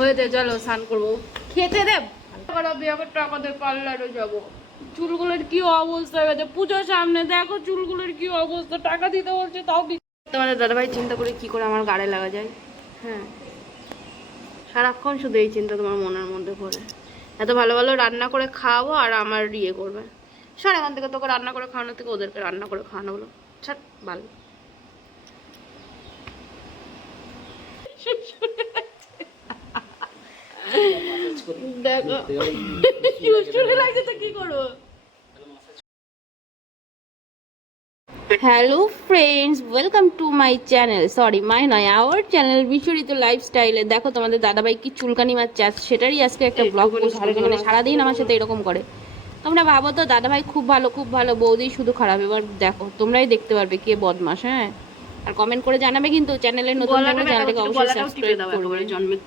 হয়েছে চলো, স্নান করব। খেতে দেব দিয়ে পার্লারে যাব। চুলগুলোর কি অবস্থা হয়ে গেছে? পুজোর সামনে দেখো চুলগুলোর অবস্থা। টাকা দিতে বলছে, তাও চিন্তা করে করে আমার লাগা যায়? হ্যাঁ। সারাক্ষণ শুধু এই চিন্তা তোমার মনের মধ্যে পড়ে। এত ভালো ভালো রান্না করে খাওয়াবো আর আমার ইয়ে করবে। সর এখান থেকে তোকে রান্না করে খাওয়ানো থেকে ওদেরকে রান্না করে খাওয়ানো বলো। ভালো দেখো। শুনে লাগছে তো কি করব? Hello friends welcome to my channel sorry my নয় আওয়ার চ্যানেল বিশ্বরিত লাইফস্টাইলে দেখো তোমাদের দাদাভাই কি চুলকানি মারছে। আজ সেটারই আজকে একটা ব্লগ পোস্ট মানে সারাদিন আমার সাথে এরকম করে। তোমরা ভাবো তো দাদাভাই খুব ভালো খুব ভালো। বৌদি শুধু খারাপ। এবার দেখো তোমরাই দেখতে পারবে কে বদমাস হ্যাঁ? আর কমেন্ট করে জানাবে কিন্তু। চ্যানেলের নতুন চ্যানেলটাকে অবশ্যই সাবস্ক্রাইব করবে। জন্মের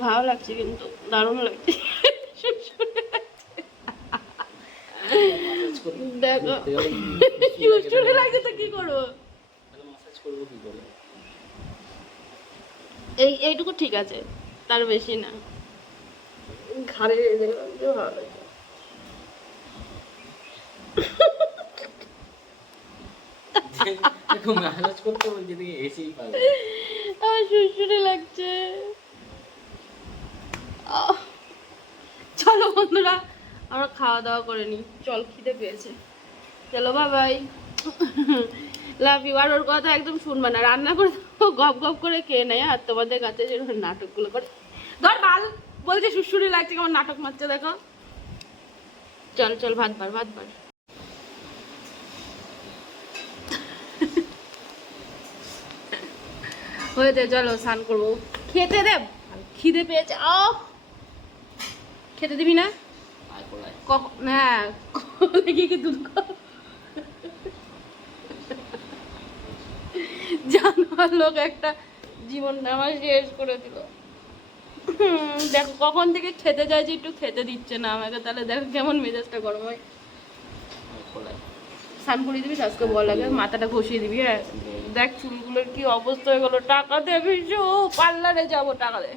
ভালো লাগছে কিন্তু দারুণ লাগছে। দেখো এই এইটুকু ঠিক আছে তার বেশি না। ঘাড়ে আমার শুশুরে লাগছে। চলো বন্ধুরা, আমরা খাওয়া দাওয়া করে নিই। চল, খিদে পেয়েছে। চলো বাবাই লাভ ইউ আর ওর কথা একদম শুনবে না। রান্না করে গপ গপ করে খেয়ে নেয়, আর তোমাদের কাছে যেরকম নাটকগুলো করে। ধর ভালো বলছে শুশুরি লাগছে কেমন নাটক মারছে, দেখো। চল চল, ভাত বার ভাত বার। হয়েছে চলো, স্নান করব। খেতে দেব খিদে পেয়েছে, আহ! খেতে দিবি না? হ্যাঁ কোলে কি দুধ জানোয়ার লোক একটা জীবনটা আমার শেষ করে দিল। দেখো, কখন থেকে খেতে চাইছি একটু খেতে দিচ্ছে না আমাকে, তাহলে দেখো কেমন মেজাজটা গরম হয়। স্নান করিয়ে দিবি আজকে বল লাগে মাথাটা ঘষিয়ে দিবি হ্যাঁ। দেখ চুলগুলোর কি অবস্থা হয়ে গেলো। টাকা দেবি ও পার্লারে যাব টাকা দে।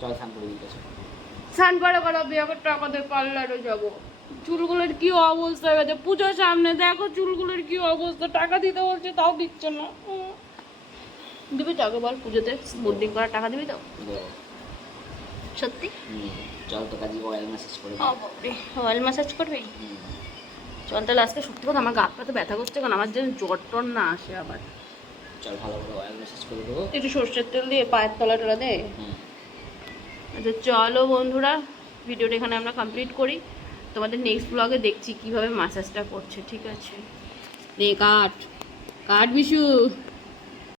চল স্নান করে দিতেছে স্নান করে করা বিয়ে করে টাকা দিয়ে পার্লারে যাব। চুলগুলোর কি অবস্থা হয়ে গেছে? পুজোর সামনে দেখো চুলগুলোর কি অবস্থা। টাকা দিতে বলছে তাও দিচ্ছে না। দিবি টাকা বল পুজোতে বুদ্ধিং করার টাকা দিবি তো? সত্যি? চল তো কাজে অয়েল ম্যাসাজ করে দিই। অয়েল ম্যাসাজ করবি? চল তাহলে আজকে সত্যি কথা আমার গাপটা তো ব্যথা করছে কারণ আমার যেন জ্বর টর না আসে আবার। চল ভালো করে অয়েল ম্যাসেজ করে দেবো। একটু সর্ষের তেল দিয়ে পায়ের তলা টলা দে। হুম, আচ্ছা চলো বন্ধুরা ভিডিওটা এখানে আমরা কমপ্লিট করি। তোমাদের নেক্সট ব্লগে দেখছি কীভাবে মাসাজটা করছে ঠিক আছে? দে কাট। কাট বিশু।